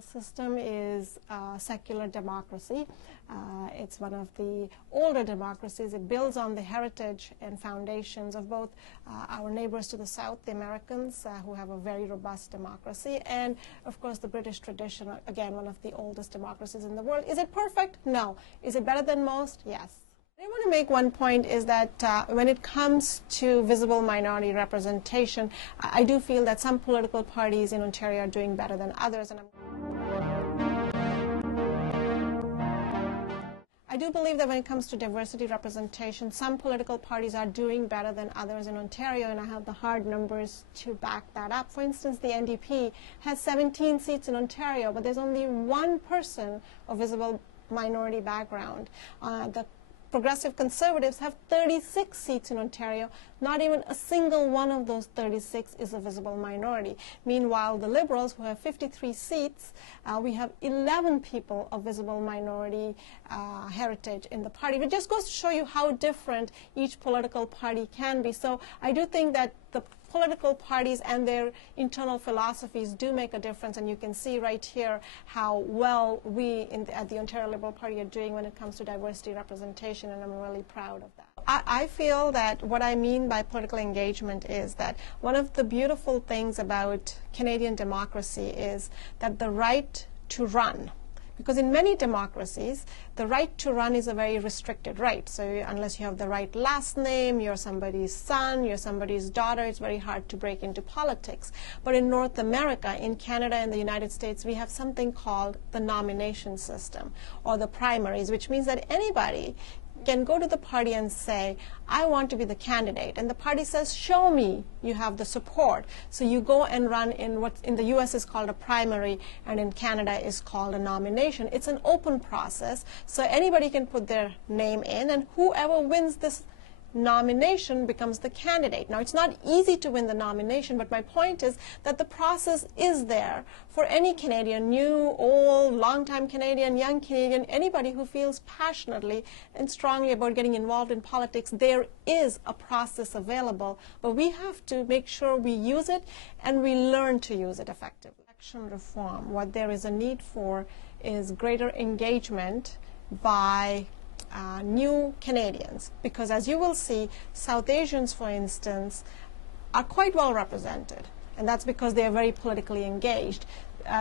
System is a secular democracy. It's one of the older democracies. It builds on the heritage and foundations of both our neighbors to the south, the Americans, who have a very robust democracy, and of course the British tradition, again, one of the oldest democracies in the world. Is it perfect? No. Is it better than most? Yes. I want to make one point is that when it comes to visible minority representation, I do feel that some political parties in Ontario are doing better than others. And I do believe that when it comes to diversity representation, some political parties are doing better than others in Ontario, and I have the hard numbers to back that up. For instance, the NDP has 17 seats in Ontario, but there's only one person of visible minority background. The Progressive Conservatives have 36 seats in Ontario. Not even a single one of those 36 is a visible minority. Meanwhile, the Liberals, who have 53 seats, we have 11 people of visible minority heritage in the party. It just goes to show you how different each political party can be. So I do think that the political parties and their internal philosophies do make a difference, and you can see right here how well we at the Ontario Liberal Party are doing when it comes to diversity representation, and I'm really proud of that. I feel that what I mean by political engagement is that one of the beautiful things about Canadian democracy is that the right to run. Because in many democracies, the right to run is a very restricted right. So unless you have the right last name, you're somebody's son, you're somebody's daughter, it's very hard to break into politics. But in North America, in Canada and the United States, we have something called the nomination system, or the primaries, which means that anybody can go to the party and say, I want to be the candidate. And the party says, show me you have the support. So you go and run in what in the US is called a primary, and in Canada is called a nomination. It's an open process, so anybody can put their name in, and whoever wins this nomination becomes the candidate. Now, it's not easy to win the nomination, but my point is that the process is there for any Canadian, new, old, long-time Canadian, young Canadian, anybody who feels passionately and strongly about getting involved in politics. There is a process available, but we have to make sure we use it and we learn to use it effectively. Election reform, what there is a need for is greater engagement by new Canadians, because as you will see, South Asians, for instance, are quite well represented, and that's because they are very politically engaged.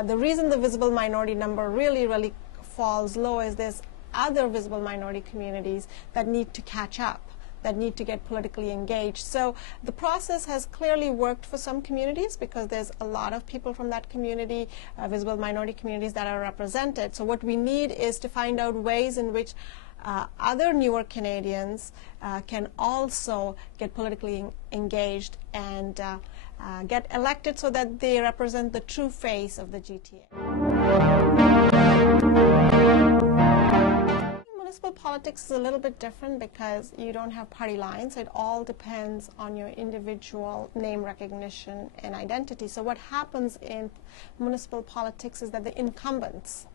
The reason the visible minority number really falls low is there's other visible minority communities that need to catch up, that need to get politically engaged. So the process has clearly worked for some communities because there's a lot of people from that community, visible minority communities, that are represented. So what we need is to find out ways in which other newer Canadians can also get politically engaged and get elected so that they represent the true face of the GTA. Municipal politics is a little bit different because you don't have party lines. It all depends on your individual name recognition and identity. So what happens in municipal politics is that the incumbents,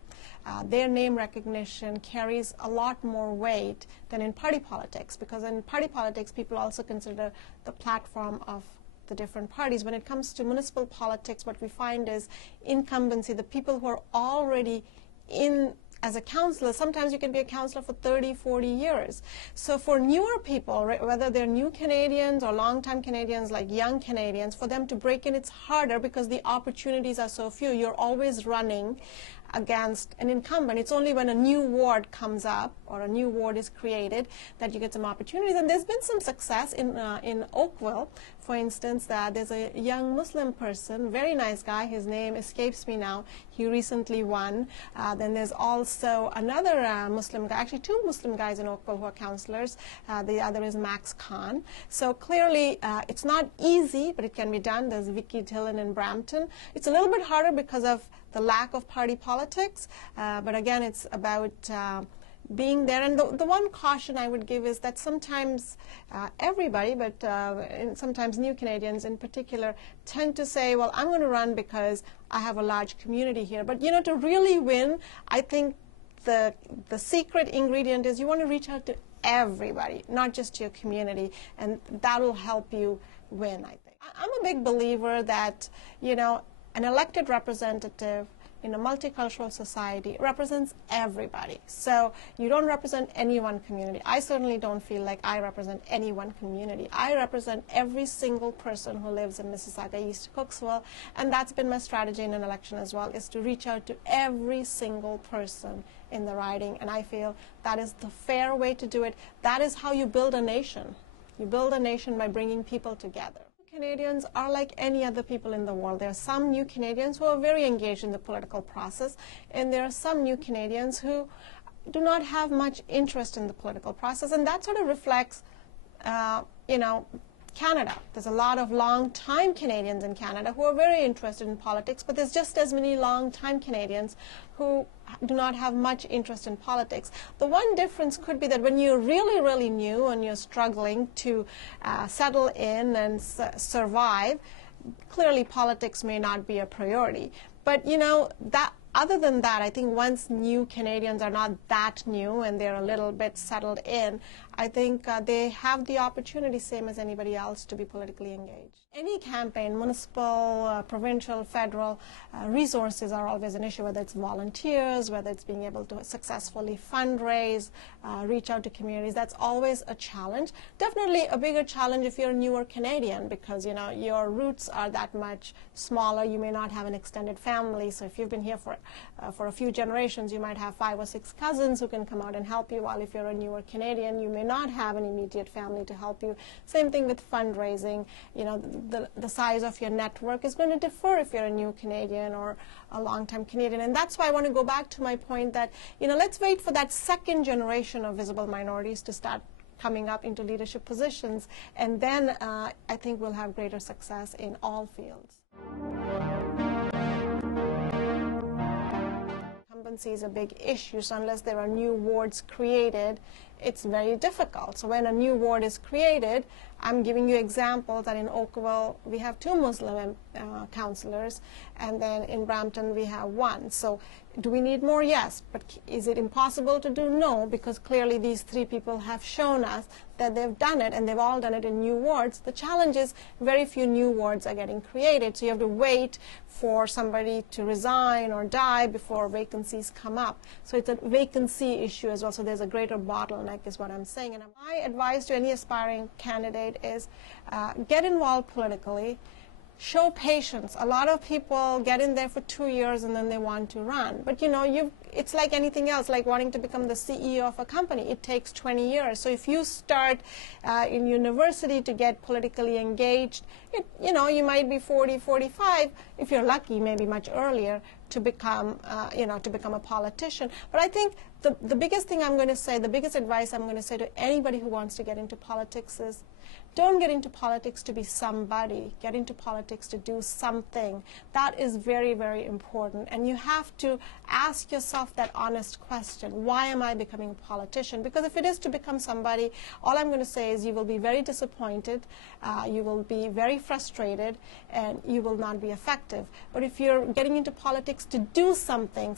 their name recognition carries a lot more weight than in party politics, because in party politics people also consider the platform of the different parties. When it comes to municipal politics, what we find is incumbency, the people who are already in as a councillor. Sometimes you can be a councillor for 30, 40 years. So for newer people, whether they're new Canadians or long-time Canadians, like young Canadians, for them to break in, it's harder because the opportunities are so few. You're always running against an incumbent. It's only when a new ward comes up or a new ward is created that you get some opportunities. And there's been some success in Oakville. For instance, there's a young Muslim person, very nice guy. His name escapes me now. He recently won. Then there's also another Muslim guy, actually two Muslim guys in Oakville who are councillors. The other is Max Khan. So clearly, it's not easy, but it can be done. There's Vicky Dillon in Brampton. It's a little bit harder because of the lack of party politics, but again, it's about being there. And the one caution I would give is that sometimes everybody, but sometimes new Canadians in particular, tend to say, well, I'm going to run because I have a large community here. But, you know, to really win, I think the secret ingredient is you want to reach out to everybody, not just your community, and that will help you win, I think. I'm a big believer that, you know, an elected representative in a multicultural society represents everybody. So you don't represent any one community. I certainly don't feel like I represent any one community. I represent every single person who lives in Mississauga East-Cooksville, and that's been my strategy in an election as well, is to reach out to every single person in the riding, and I feel that is the fair way to do it. That is how you build a nation. You build a nation by bringing people together. Canadians are like any other people in the world. There are some new Canadians who are very engaged in the political process, and there are some new Canadians who do not have much interest in the political process, and that sort of reflects, Canada. There's a lot of long-time Canadians in Canada who are very interested in politics, but there's just as many long-time Canadians who do not have much interest in politics. The one difference could be that when you're really, really new and you're struggling to settle in and survive, clearly politics may not be a priority. But, other than that, I think once new Canadians are not that new and they're a little bit settled in, I think they have the opportunity, same as anybody else, to be politically engaged. Any campaign, municipal, provincial, federal, resources are always an issue, whether it's volunteers, whether it's being able to successfully fundraise, reach out to communities. That's always a challenge. Definitely a bigger challenge if you're a newer Canadian, because your roots are that much smaller. You may not have an extended family, so if you've been here for a few generations, you might have 5 or 6 cousins who can come out and help you, while if you're a newer Canadian, you may not have an immediate family to help you. Same thing with fundraising. The size of your network is going to differ if you're a new Canadian or a long-time Canadian. And that's why I want to go back to my point that, let's wait for that second generation of visible minorities to start coming up into leadership positions, and then I think we'll have greater success in all fields. Incumbency is a big issue, so unless there are new wards created, it's very difficult. So when a new ward is created, I'm giving you examples that in Oakville we have 2 Muslim councillors, and then in Brampton we have 1. So do we need more? Yes. But is it impossible to do? No, because clearly these 3 people have shown us that they've done it, and they've all done it in new wards. The challenge is very few new wards are getting created, so you have to wait for somebody to resign or die before vacancies come up. So it's a vacancy issue as well, so there's a greater bottleneck is what I'm saying. And my advice to any aspiring candidate is get involved politically. Show patience. A lot of people get in there for 2 years and then they want to run. But it's like anything else, like wanting to become the CEO of a company. It takes 20 years. So if you start in university to get politically engaged, you might be 40, 45. If you're lucky, maybe much earlier to become, a politician. But I think the biggest thing I'm going to say, the biggest advice I'm going to say to anybody who wants to get into politics is, don't get into politics to be somebody. Get into politics to do something. That is very, very important. And you have to ask yourself that honest question. Why am I becoming a politician? Because if it is to become somebody, all I'm going to say is you will be very disappointed, you will be very frustrated, and you will not be effective. But if you're getting into politics to do something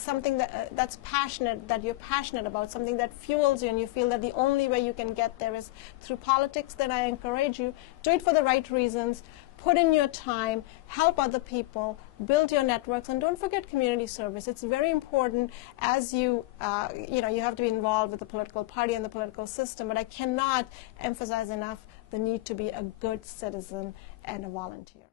that's passionate, that you're passionate about, something that fuels you, and you feel that the only way you can get there is through politics, then I encourage you, do it for the right reasons, put in your time, help other people, build your networks, and don't forget community service. It's very important as you have to be involved with the political party and the political system, but I cannot emphasize enough the need to be a good citizen and a volunteer.